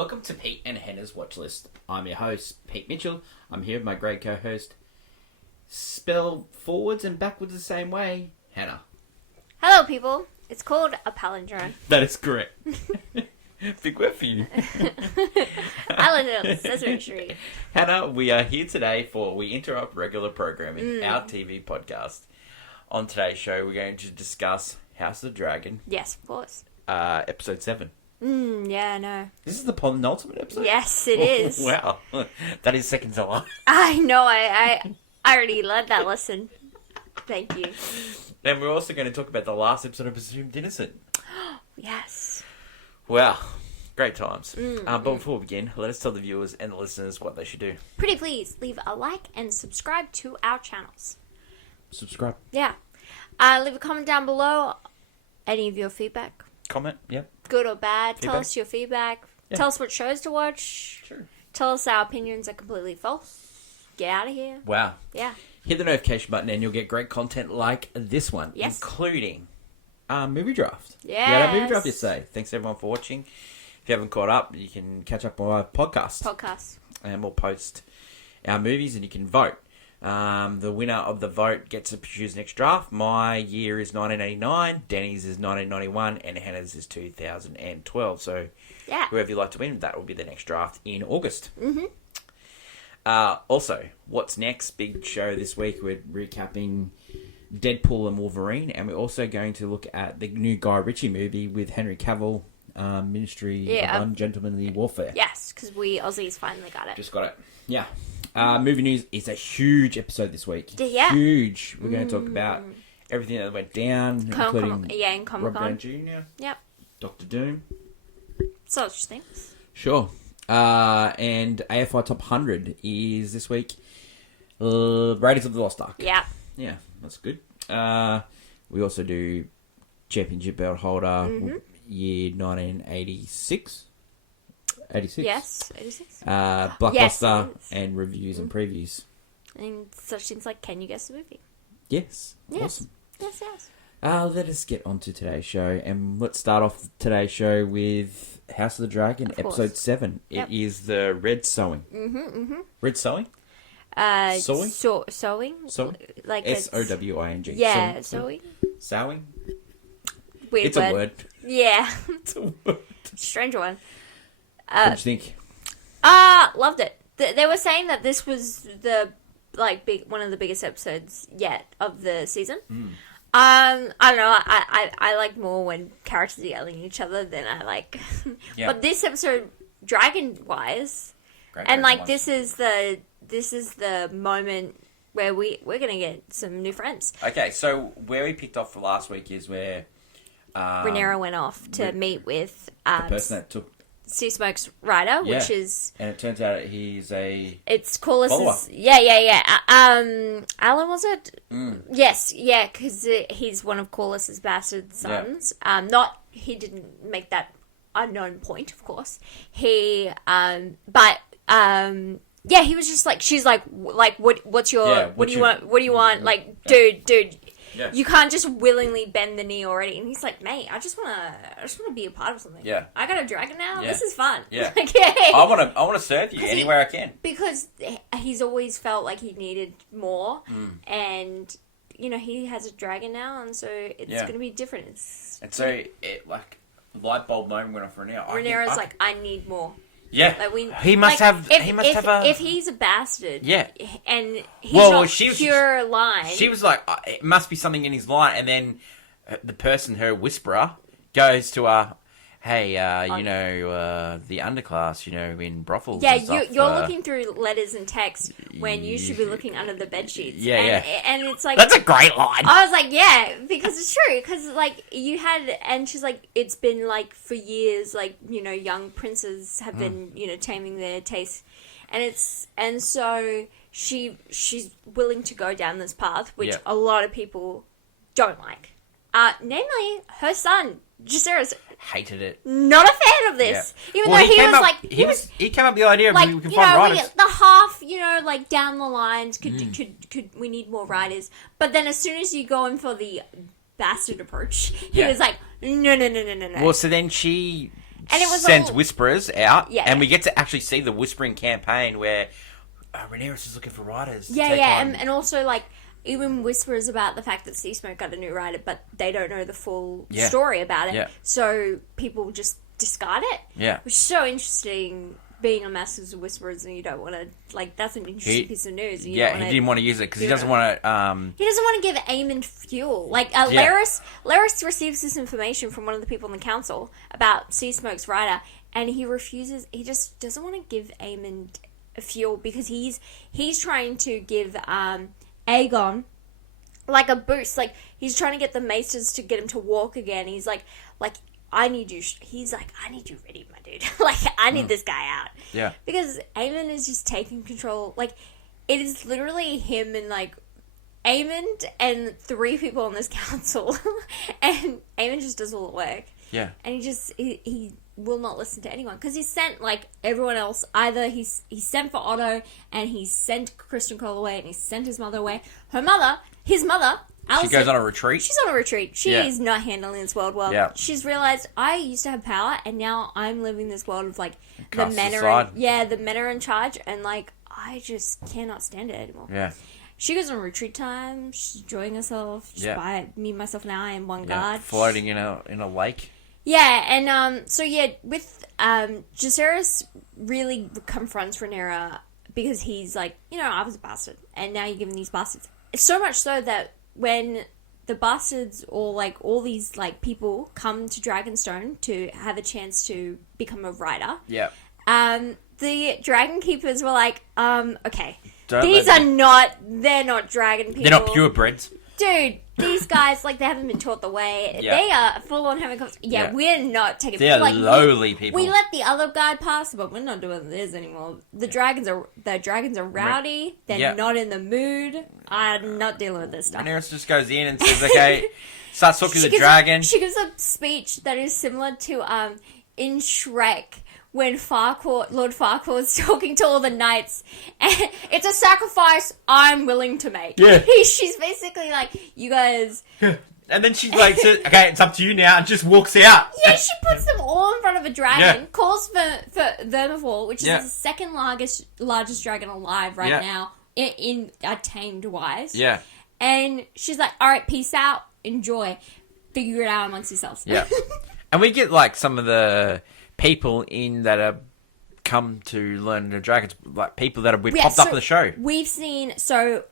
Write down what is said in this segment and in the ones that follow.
Welcome to Pete and Hannah's Watch List. I'm your host, Pete Mitchell. I'm here with my great co-host, spelled forwards and backwards the same way, Hannah. Hello, people. It's called a palindrome. That is correct. Big word for you. I learned it on Sesame Street. Hannah, we are here today for We Interrupt Regular Programming, our TV podcast. On today's show, we're going to discuss House of the Dragon. Yes, of course. Episode 7. Yeah, I know. This is the penultimate episode? Yes, it is. Wow. That is second to last. I know. I already learned that lesson. Thank you. And we're also going to talk about the last episode of Presumed Innocent. Yes. Wow. Great times. But before we begin, let us tell the viewers and the listeners what they should do. Pretty please, leave a like and subscribe to our channels. Subscribe. Yeah. Leave a comment down below. Any of your feedback. Comment. Yep. Good or bad. Tell Feedback. us your feedback. Yeah. Tell us what shows to watch. Sure. Tell us our opinions are completely false. Get out of here. Wow. Yeah. Hit the notification button and you'll get great content like this one. Yes. Including our movie draft. Yes. We had our movie draft yesterday. Thanks everyone for watching. If you haven't caught up, you can catch up on our podcast. And we'll post our movies and you can vote. The winner of the vote gets to choose next draft. My year is 1989, Danny's is 1991, and Hannah's is 2012. So Yeah. whoever you'd like to win, that will be the next draft in August. Mm-hmm. Also, what's next? Big show this week. We're recapping Deadpool and Wolverine, and we're also going to look at the new Guy Ritchie movie with Henry Cavill, Ministry of Ungentlemanly Warfare. Yes, because we Aussies finally got it. Just got it. Yeah. Movie news is a huge episode this week. Yeah. Huge. We're going to talk about everything that went down, including in Comic Robert Downey Con. Jr., Yep. Doctor Doom. Such things. Sure. And AFI Top 100 is this week. Raiders of the Lost Ark. Yeah. Yeah, that's good. We also do Championship Belt Holder, year 1986. 86? Yes, 86. Blockbuster Yes. and reviews and previews. And such things like, can you guess the movie? Yes. Yes. Awesome. Yes. Let us get on to today's show. And let's start off today's show with House of the Dragon, Of course. episode 7. Yep. It is the Red Sowing. Red Sowing? Sewing? Sewing? Sewing? Like Sowing. Yeah, sewing. Sowing? Weird It's a word. Yeah. It's a word. Strange one. What do you think? Loved it. They were saying that this was the one of the biggest episodes yet of the season. I don't know. I like more when characters are yelling at each other than I like. Yeah. But this episode, dragon wise, Great and dragon this is the moment where we're gonna get some new friends. Okay, so where we picked off for last week is where Rhaenyra went off to meet with the person that took... Sea Smoke's rider, Yeah. which is... And it turns out he's It's Corlys's... follower. Yeah. Alan, was it? Yes, yeah, because he's one of Corlys's bastard sons. He didn't make that unknown point, of course. He was just like, she's like, what's your... Yeah, what do you want? Like, dude... Yeah. You can't just willingly bend the knee already. And he's like, mate, I just wanna be a part of something. Yeah. I got a dragon now. Yeah. This is fun. Yeah. Like, yeah. I want to serve you anywhere I can. Because he's always felt like he needed more, and he has a dragon now, and so it's going to be different. And so it light bulb moment went off for now. Rhaenyra's like, I need more. Yeah. Like He must have a... If he's a bastard, Yeah. and he's Well, not pure line. She was like, it must be something in his line, and then the person, her whisperer, goes to her, hey, the underclass, in brothels. Yeah, and stuff, you're looking through letters and texts when you should be looking under the bed sheets. Yeah, and it's like, that's a great line. I was like, yeah, because it's true. Because you had, and she's like, it's been for years. Young princes have been, taming their tastes, and so she's willing to go down this path, which a lot of people don't like. Namely, her son Jacaerys Hated it. not a fan of this, even though he came was up, like he came up with the idea of we can find we writers. get the half, down the lines. Could we need more writers? But then as soon as you go in for the bastard approach, he was like, no. Well, so then she And it was sends whisperers out, Yeah. and we get to actually see the whispering campaign where Rhaenyra is looking for writers. And also like even whispers about the fact that Sea Smoke got a new writer, but they don't know the full story about it. Yeah. So people just discard it. Yeah. Which is so interesting. Being a Masters of Whisperers and you don't want to, like, that's an interesting piece of news. He didn't want to use it because he doesn't want to. He doesn't want to give Aemon fuel. Like, Laris receives this information from one of the people in the council about Sea Smoke's writer, and he refuses. He just doesn't want to give Aemon fuel because he's trying to give Aegon like a boost. Like, he's trying to get the Maesters to get him to walk again. He's like. I need you. He's like, I need you ready, my dude. Like, I need this guy out. Yeah. Because Aemon is just taking control. Like, it is literally him and, like, Aemon and 3 people on this council. And Aemon just does all the work. Yeah. And he will not listen to anyone. Because he sent, like, everyone else. Either he sent for Otto, and he sent Kristen Cole away, and he sent his mother away. His mother... Alicent, she goes on a retreat. She's on a retreat. She is not handling this world well. Yeah. She's realized I used to have power, and now I'm living this world of like the men are in charge, and like I just cannot stand it anymore. Yeah. She goes on retreat time. She's enjoying herself. Just by me, myself, and I, and one guard floating in a lake. Yeah, and with Jacaerys really confronts Rhaenyra because he's like, I was a bastard, and now you're giving these bastards. So much so that when the bastards or like all these like people come to Dragonstone to have a chance to become a writer, the Dragon Keepers were like, okay, they're not dragon people. They're not purebreds. Dude, these guys, like, they haven't been taught the way. Yeah. They are full on having we're not taking... They're like, lowly people. We let the other guy pass, but we're not doing this anymore. The dragons are rowdy. They're not in the mood. I'm not dealing with this stuff. Rhaenyra just goes in and says, okay, starts talking to the dragon. She gives a speech that is similar to, in Shrek, when Lord Farquaad's talking to all the knights, and it's a sacrifice I'm willing to make. Yeah. She's basically like, you guys... And then she like says, okay, it's up to you now, and just walks out. Yeah, she puts them all in front of a dragon, calls for Vermithor, which is the second largest dragon alive right now, in tamed wise. Yeah. And she's like, alright, peace out, enjoy, figure it out amongst yourselves. Yeah. And we get like some of the people in that are come to learn the dragons, like people that have popped up in the show. We've seen Hugh,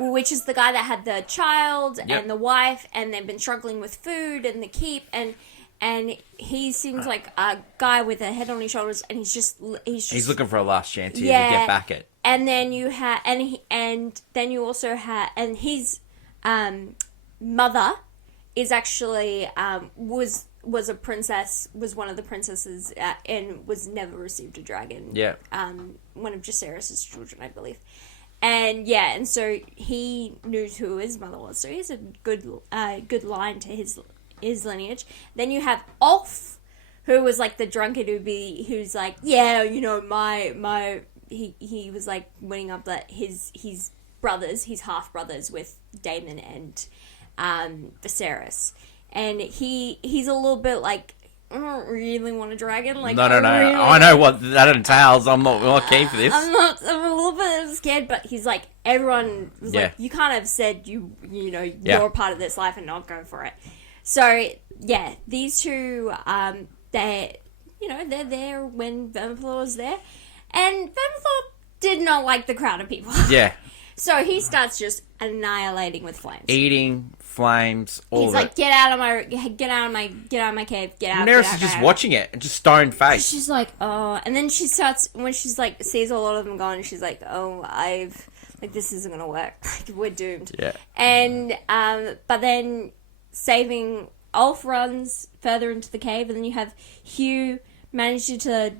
which is the guy that had the child and the wife, and they've been struggling with food and the keep, and he seems like a guy with a head on his shoulders, and he's looking for a last chance here to get back at. And then you have then you also have his mother is actually was a princess, was one of the princesses, and was never received a dragon. Yeah. One of Jacaerys' children, I believe. And and so he knew who his mother was. So he has a good line to his lineage. Then you have Ulf, who was like the drunkard who's like, he was like winning up that his half brothers with Daemon and Viserys. And he's a little bit like, I don't really want a dragon. Like, no. I know what that entails. I'm not keen for this. I'm a little bit scared, but he's like, everyone was like, you can't have said you're a part of this life and not go for it. So these two, they're there when Vermithor was there, and Vermithor did not like the crowd of people. Yeah. So he starts just annihilating with flames. Eating flames, He's like, get out of my cave, get out. Daenerys is just watching it and just stone face. She's like, oh, and then she starts, when she's like, sees a lot of them gone, she's like, oh, this isn't gonna work. We're doomed. Yeah. And, but then saving Ulf runs further into the cave, and then you have Hugh managing to,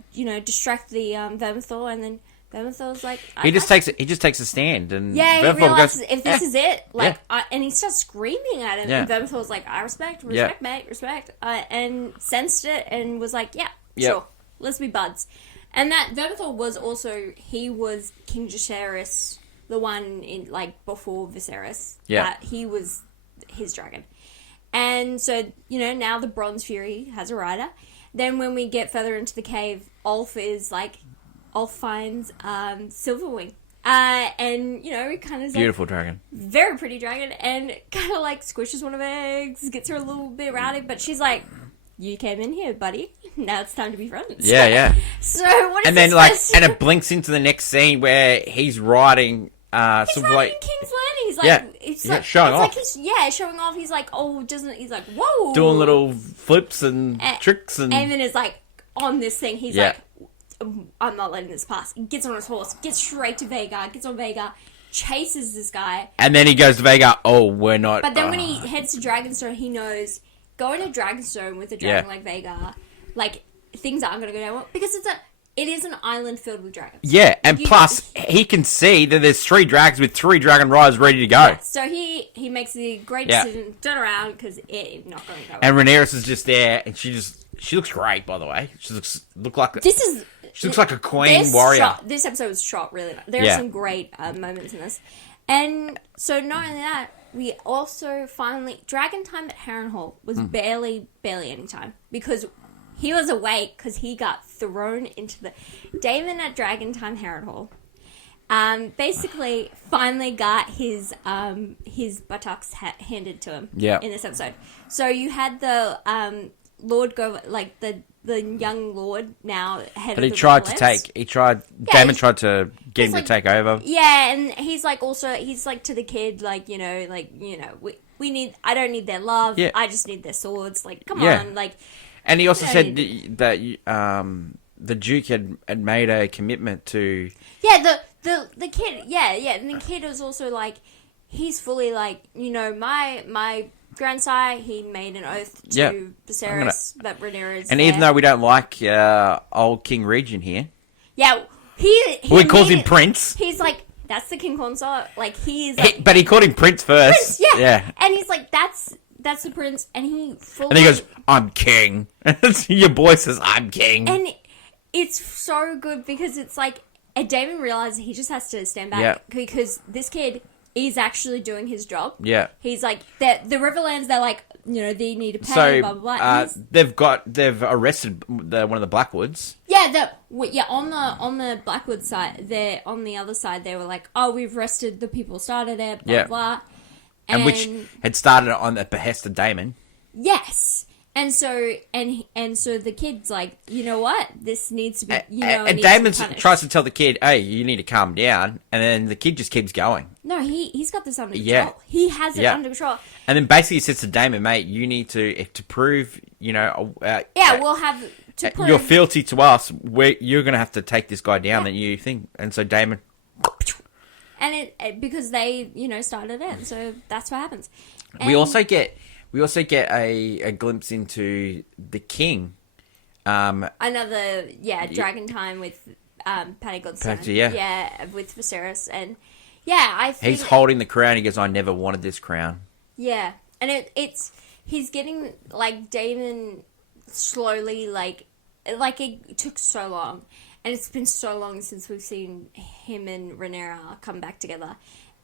distract the Vermithor, and then Vermithor's like... He just takes a stand, and he realizes if this is it, and he starts screaming at him, and Vermithor's like, I respect, mate, respect, and sensed it, and was like, sure, let's be buds. And that Vermithor was also, he was King Jacaerys, the one in, like, before Viserys. Yeah. He was his dragon. And so, now the Bronze Fury has a rider. Then when we get further into the cave, Ulf finds Silverwing. And, it kind of beautiful dragon. Very pretty dragon. And kind of squishes one of her eggs, gets her a little bit rowdy. But she's like, you came in here, buddy. Now it's time to be friends. Yeah. So what is and then and it blinks into the next scene where he's riding he's riding King's Landing. He's showing off. Showing off. He's like, he's like, whoa, doing little flips and tricks, and Aemon is like on this thing. He's like, I'm not letting this pass. He gets on his horse, gets straight to Vhagar, gets on Vhagar, chases this guy, and then he goes to Vhagar. Oh, we're not. But then when he heads to Dragonstone, he knows going to Dragonstone with a dragon like Vhagar, things aren't going to go down well because it is an island filled with dragons. Yeah, and plus, he can see that there's 3 dragons with 3 dragon riders ready to go. Yeah, so he makes the great decision, turn around, because it's not going to go. And Rhaenyra is just there, and she looks great, by the way. She looks like a queen warrior. This episode was shot really nice. There are some great moments in this. And so not only that, we also finally... Dragon time at Harrenhal was barely any time, because... He was awake because he got thrown into the... Daemon at Dragon Time Harrenhal basically finally got his buttocks handed to him in this episode. So you had the Lord go... the young Lord now head but of the Riverlands. Daemon tried to get him to take over. Yeah, and he's like to the kid, we need... I don't need their love. Yeah. I just need their swords. Come on, And he also said that the Duke had made a commitment to... Yeah, the kid... Yeah, and the kid was also he's fully my grandsire, he made an oath to Viserys, but Rhaenyra is And there. even though we don't like old King Regent here... Yeah, he calls him Prince. He's like, that's the King Consort. But he called him Prince first. Prince, yeah. And he's like, that's the prince, and he goes, I'm king. Your boy says, I'm king. And it's so good because it's and Daemon realizes he just has to stand back because this kid is actually doing his job. Yeah. He's like, the Riverlands, they're like, they need to pay, blah, blah, blah. They've arrested one of the Blackwoods. Yeah, on the Blackwood side, on the other side, they were like, oh, we've arrested the people who started it, blah, blah. And which had started on the behest of Daemon. Yes. And so the kid's like, you know what? This needs to be, and Daemon tries to tell the kid, hey, you need to calm down. And then the kid just keeps going. No, he's got this under control. He has it under control. And then basically he says to Daemon, mate, you need to prove, we'll have to prove your fealty to us. You're going to have to take this guy down that you think. And so Daemon... And because they, started it, so that's what happens. And we also get a glimpse into the king. Another dragon time with Paddy Godson. With Viserys, and I think he's holding the crown. He goes, I never wanted this crown. Yeah, and he's getting Daemon slowly it took so long. And it's been so long since we've seen him and Rhaenyra come back together.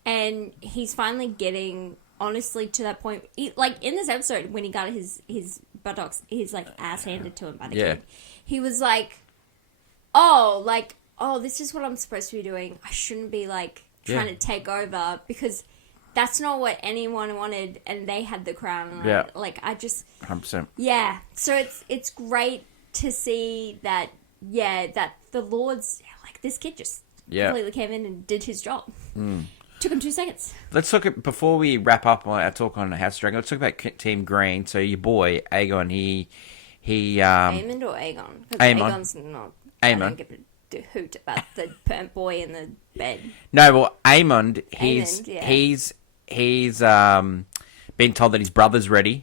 And he's finally getting, honestly, to that point. In this episode, when he got his buttocks, his, ass handed to him by the kid. He was like, oh, this is what I'm supposed to be doing. I shouldn't be, trying to take over. Because that's not what anyone wanted. And they had the crown. And I just... 100%. Yeah. So it's great to see that... Yeah, that the Lords, this kid just completely came in and did his job. Took him 2 seconds. Let's look at, before we wrap up our talk on House Dragon, let's talk about Team Green. So your boy, Aegon, he Aemond or Aegon? Aegon's not... I don't give a hoot about the perm boy in the bed. No, well, Aemond, he's been told that his brother's ready.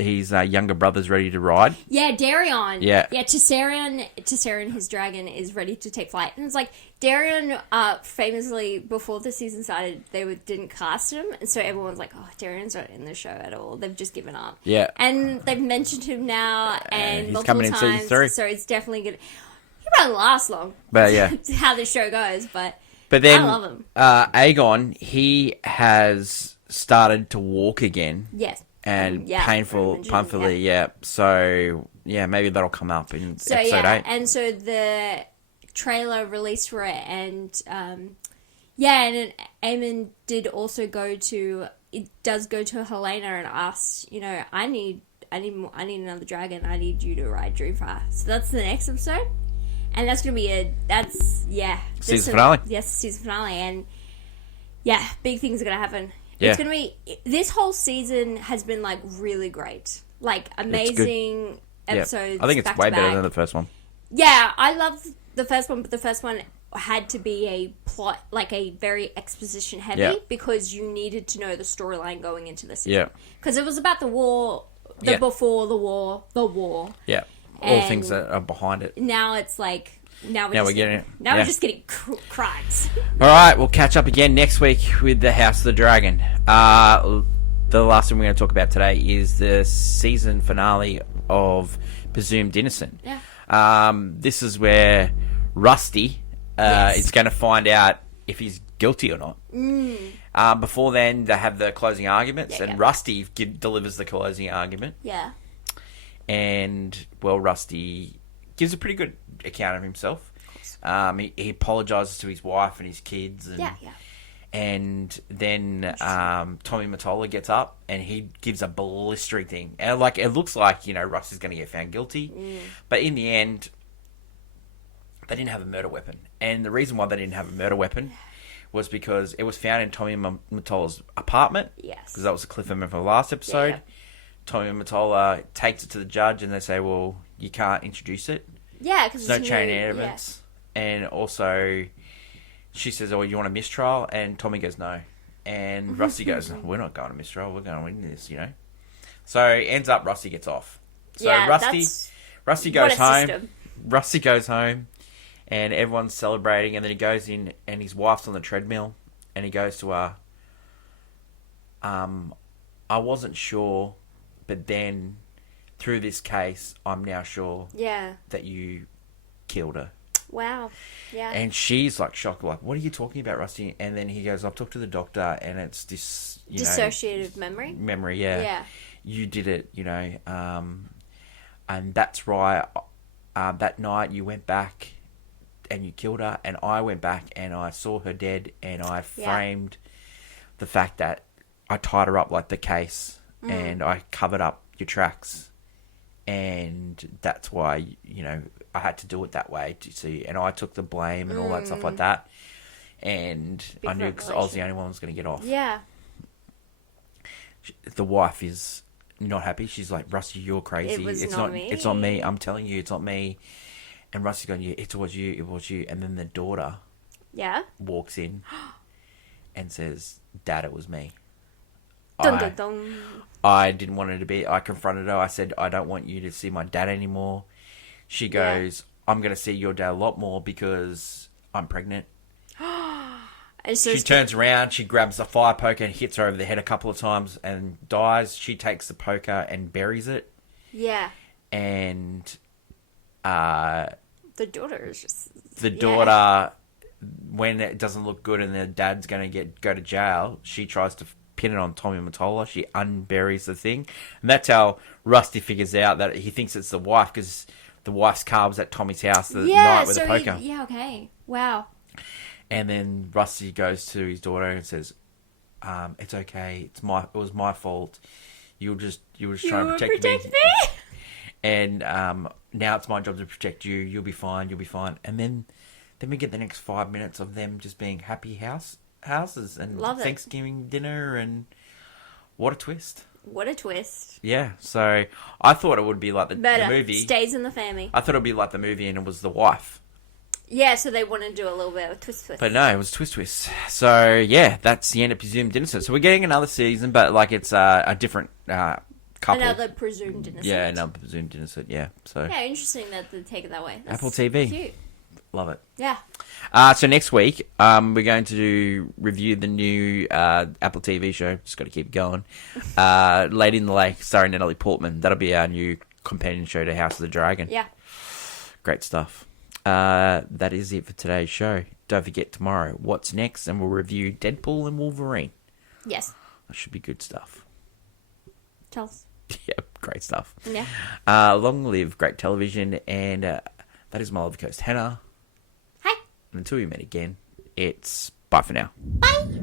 His younger brother's ready to ride. Yeah, Daeron. Yeah, Tessarion, his dragon, is ready to take flight. And it's Daeron, famously, before the season started, they didn't cast him. And so everyone's like, oh, Darion's not in the show at all. They've just given up. Yeah. And they've mentioned him now and multiple times. Coming in season 3. So it's definitely good. He won't last long. But yeah. It's how the show goes, but then, I love him. Aegon, he has started to walk again. Yes. and yeah, painfully, yeah. So, yeah, maybe that'll come up in episode 8. And so the trailer released for it, and and Eamon did also go to Helena and ask, I need another dragon. I need you to ride Dreamfire. So that's the next episode, and that's gonna be season finale. Yes, season finale, and big things are gonna happen. Yeah. It's gonna be, this whole season has been like really great, like amazing episodes. I think it's way better than the first one. Yeah, I love the first one, but the first one had to be a plot, like a very exposition heavy, because you needed to know the storyline going into this. Yeah. Because it was about the war, before the war, the war. Yeah. All the things that are behind it. Now it's like, we're just getting crimes. All right, we'll catch up again next week with the House of the Dragon. The last thing we're going to talk about today is the season finale of Presumed Innocent. Yeah. This is where Rusty is going to find out if he's guilty or not. Before then, they have the closing arguments, and Rusty delivers the closing argument. Yeah. And, well, Rusty gives a pretty good account of himself. He apologises to his wife and his kids. And, and then Tommy Mottola gets up and he gives a blistering thing. And, it looks like, Rusty's going to get found guilty. But in the end, they didn't have a murder weapon. And the reason why they didn't have a murder weapon was because it was found in Tommy Mottola's apartment. Yes. Because that was the cliffhanger from the last episode. Yeah. Tommy Mottola takes it to the judge and they say, well, you can't introduce it. Yeah, because there's no chain of evidence. Yeah. And also, she says, oh, you want a mistrial? And Tommy goes, no. And Rusty goes, no, we're not going to mistrial. We're going to win this, So, ends up, Rusty gets off. So, Rusty goes home. System. Rusty goes home. And everyone's celebrating. And then he goes in and his wife's on the treadmill. And he goes to her, I wasn't sure, but then through this case, I'm now sure that you killed her. Wow. Yeah. And she's like shocked, like, what are you talking about, Rusty? And then he goes, I've talked to the doctor and it's this, dissociative memory? Memory, yeah. Yeah. You did it, and that's right. That night you went back and you killed her, and I went back and I saw her dead, and I framed the fact that I tied her up like the case, and I covered up your tracks, and that's why, I had to do it that way to see, and I took the blame and all that stuff like that, and I knew because I was the only one who was going to get off. Yeah. The wife is not happy. She's like, Rusty, you're crazy. It's not me. It's not me. I'm telling you, it's not me. And Rusty's going, yeah, it was you. It was you. And then the daughter walks in and says, Dad, it was me. Dun, dun, dun. I didn't want her to be. I confronted her. I said, I don't want you to see my dad anymore. She goes, I'm going to see your dad a lot more because I'm pregnant. She turns around, she grabs the fire poker and hits her over the head a couple of times and dies. She takes the poker and buries it. Yeah. And the daughter is just... The daughter, when it doesn't look good and the dad's going to go to jail, she tries to pin it on Tommy Mottola. She unburies the thing. And that's how Rusty figures out that he thinks it's the wife, because the wife's car was at Tommy's house the night with the poker. Okay. Wow. And then Rusty goes to his daughter and says, "It's okay. It was my fault. You were just trying to protect me. And now it's my job to protect you. You'll be fine. You'll be fine." And then we get the next 5 minutes of them just being happy houses and Thanksgiving dinner, and what a twist! What a twist! Yeah. So I thought it would be like the movie. Stays in the family. I thought it would be like the movie, and it was the wife. Yeah, so they want to do a little bit of a twist. But no, it was twist. So, yeah, that's the end of Presumed Innocent. So we're getting another season, but, it's a different couple. Another Presumed Innocent. Yeah, another Presumed Innocent, yeah. So yeah, interesting that they take it that way. That's Apple TV. Cute. Love it. Yeah. So next week, we're going to review the new Apple TV show. Just got to keep going. Lady in the Lake, starring Natalie Portman. That'll be our new companion show to House of the Dragon. Yeah. Great stuff. That is it for today's show. Don't forget tomorrow, what's next, and we'll review Deadpool and Wolverine. Yes. That should be good stuff. Tell us. Yeah, great stuff. Yeah. Long live great television, and that is my love coast, Hannah. Hi. And until we meet again, it's bye for now. Bye.